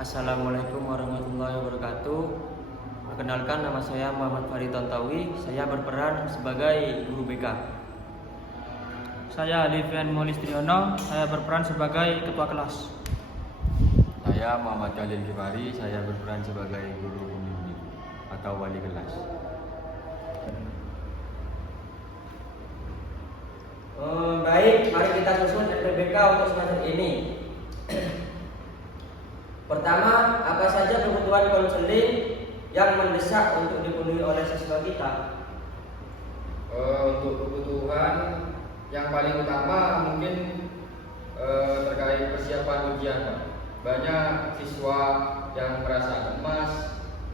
Assalamualaikum warahmatullahi wabarakatuh. Perkenalkan, nama saya Muhammad Farid Tontawi. Saya berperan sebagai guru BK. Saya Alifian Molistriono, saya berperan sebagai ketua kelas. Saya Muhammad Khalil Gifari, saya berperan sebagai guru pembimbing atau wali kelas. Baik, mari kita susun RPBK untuk semester ini. Pertama, apa saja kebutuhan konseling yang mendesak untuk dipenuhi oleh siswa kita? Untuk kebutuhan yang paling utama mungkin terkait persiapan ujian, Pak. Banyak siswa yang merasa cemas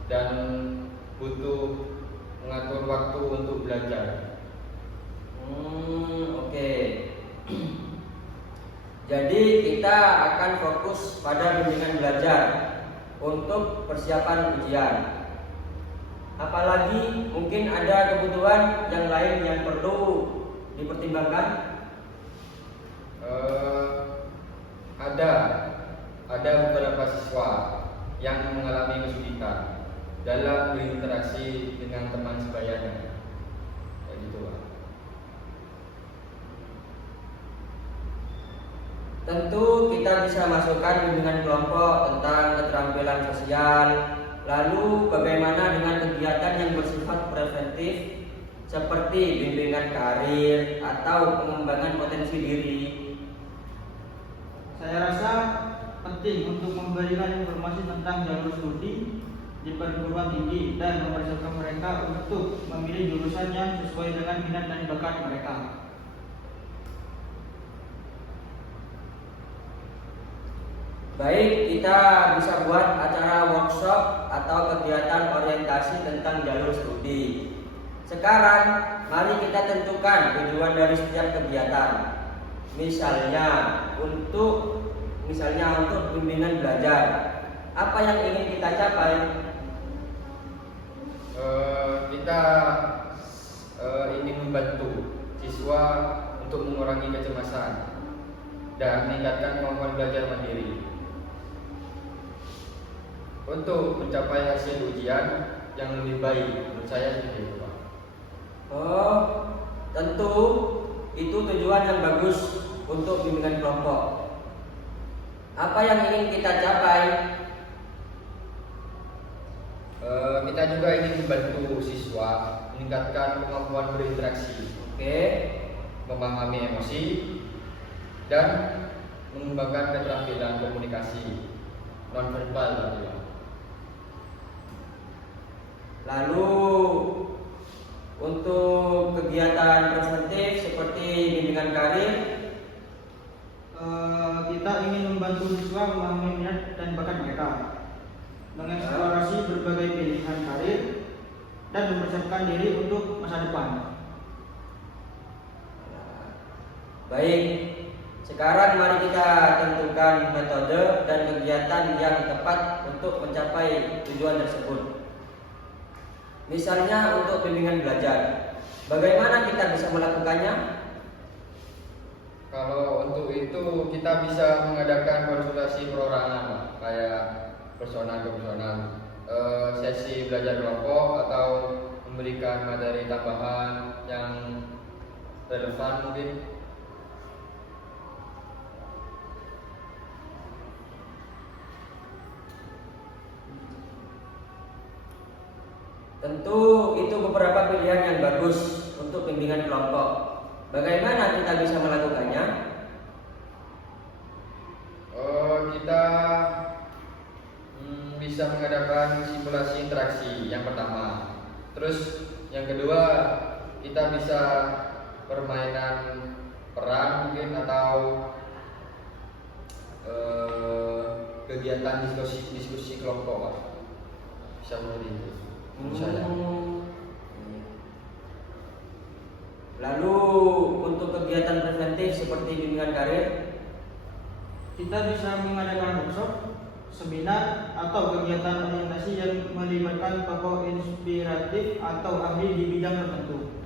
dan butuh mengatur waktu untuk belajar. Oke. Jadi kita akan fokus pada bimbingan belajar untuk persiapan ujian. Apalagi mungkin ada kebutuhan yang lain yang perlu dipertimbangkan. Ada beberapa siswa yang mengalami kesulitan dalam berinteraksi dengan teman sebayanya. Kayak gitu, Pak. Tentu kita bisa masukkan bimbingan kelompok tentang keterampilan sosial. Lalu bagaimana dengan kegiatan yang bersifat preventif seperti bimbingan karir atau pengembangan potensi diri? Saya rasa penting untuk memberikan informasi tentang jalur studi di perguruan tinggi dan mempersiapkan mereka untuk memilih jurusan yang sesuai dengan minat dan bakat mereka. Baik, kita bisa buat acara workshop atau kegiatan orientasi tentang jalur studi. Sekarang, mari kita tentukan tujuan dari setiap kegiatan. Misalnya untuk bimbingan belajar. Apa yang ingin kita capai? Kita ingin membantu siswa untuk mengurangi kecemasan dan meningkatkan kemampuan belajar mandiri. Untuk mencapai hasil ujian yang lebih baik, menurut saya seperti itu, Pak. Tentu itu tujuan yang bagus untuk bimbingan kelompok. Apa yang ingin kita capai? Kita juga ingin membantu siswa meningkatkan kemampuan berinteraksi, memahami emosi, dan mengembangkan keterampilan komunikasi nonverbal tadi, Pak. Lalu untuk kegiatan preventif seperti bimbingan karir, Kita ingin membantu siswa memahami minat dan bakat mereka, mengeksplorasi berbagai pilihan karir, dan mempersiapkan diri untuk masa depan. baik. Sekarang mari kita tentukan metode dan kegiatan yang tepat untuk mencapai tujuan tersebut. Misalnya untuk bimbingan belajar, bagaimana kita bisa melakukannya? Kalau untuk itu kita bisa mengadakan konsultasi perorangan, Pak, kayak personal ke personal, sesi belajar kelompok atau memberikan materi tambahan yang relevan mungkin. Tentu itu beberapa pilihan yang bagus untuk bimbingan kelompok. Bagaimana kita bisa melakukannya? Kita bisa mengadakan simulasi interaksi yang pertama. Terus yang kedua, kita bisa permainan peran mungkin atau kegiatan diskusi kelompok, Pak. Bisa seperti itu. Lalu untuk kegiatan preventif seperti bimbingan karir, Kita bisa mengadakan workshop, seminar, atau kegiatan orientasi yang melibatkan tokoh inspiratif atau ahli di bidang tertentu.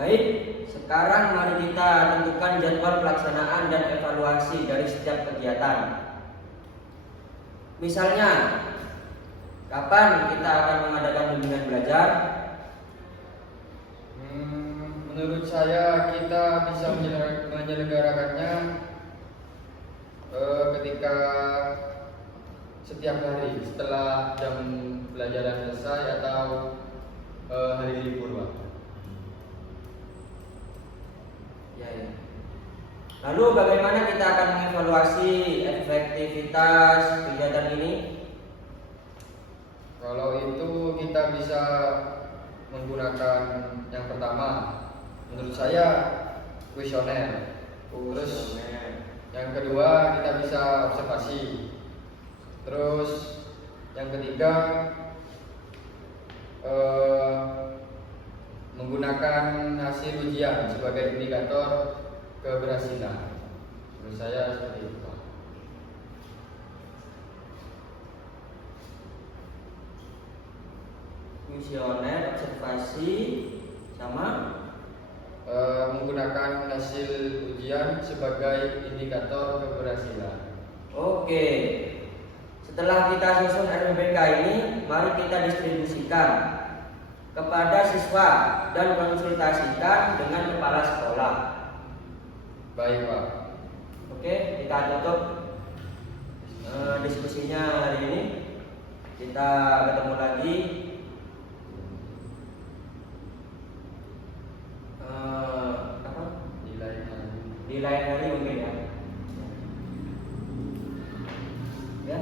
Baik, sekarang mari kita tentukan jadwal pelaksanaan dan evaluasi dari setiap kegiatan. Misalnya, kapan kita akan mengadakan bimbingan belajar? Menurut saya kita bisa menyelenggarakannya ketika setiap hari setelah jam pelajaran selesai atau hari libur, Pak. Ya. Lalu bagaimana kita akan mengevaluasi efektivitas kegiatan ini? Kalau itu kita bisa menggunakan yang pertama, menurut saya kuesioner. Terus yang kedua kita bisa observasi. Terus yang ketiga menggunakan hasil ujian sebagai indikator keberhasilan. Menurut saya seperti itu, Pak. Kuesioner, observasi, sama Menggunakan hasil ujian sebagai indikator keberhasilan. Oke. Setelah kita susun RPBK ini, mari kita distribusikan kepada siswa dan konsultasikan dengan kepala sekolah. Baik, Pak. Oke, kita tutup diskusinya hari ini. Kita ketemu lagi di lain hari mungkin ya. Ya.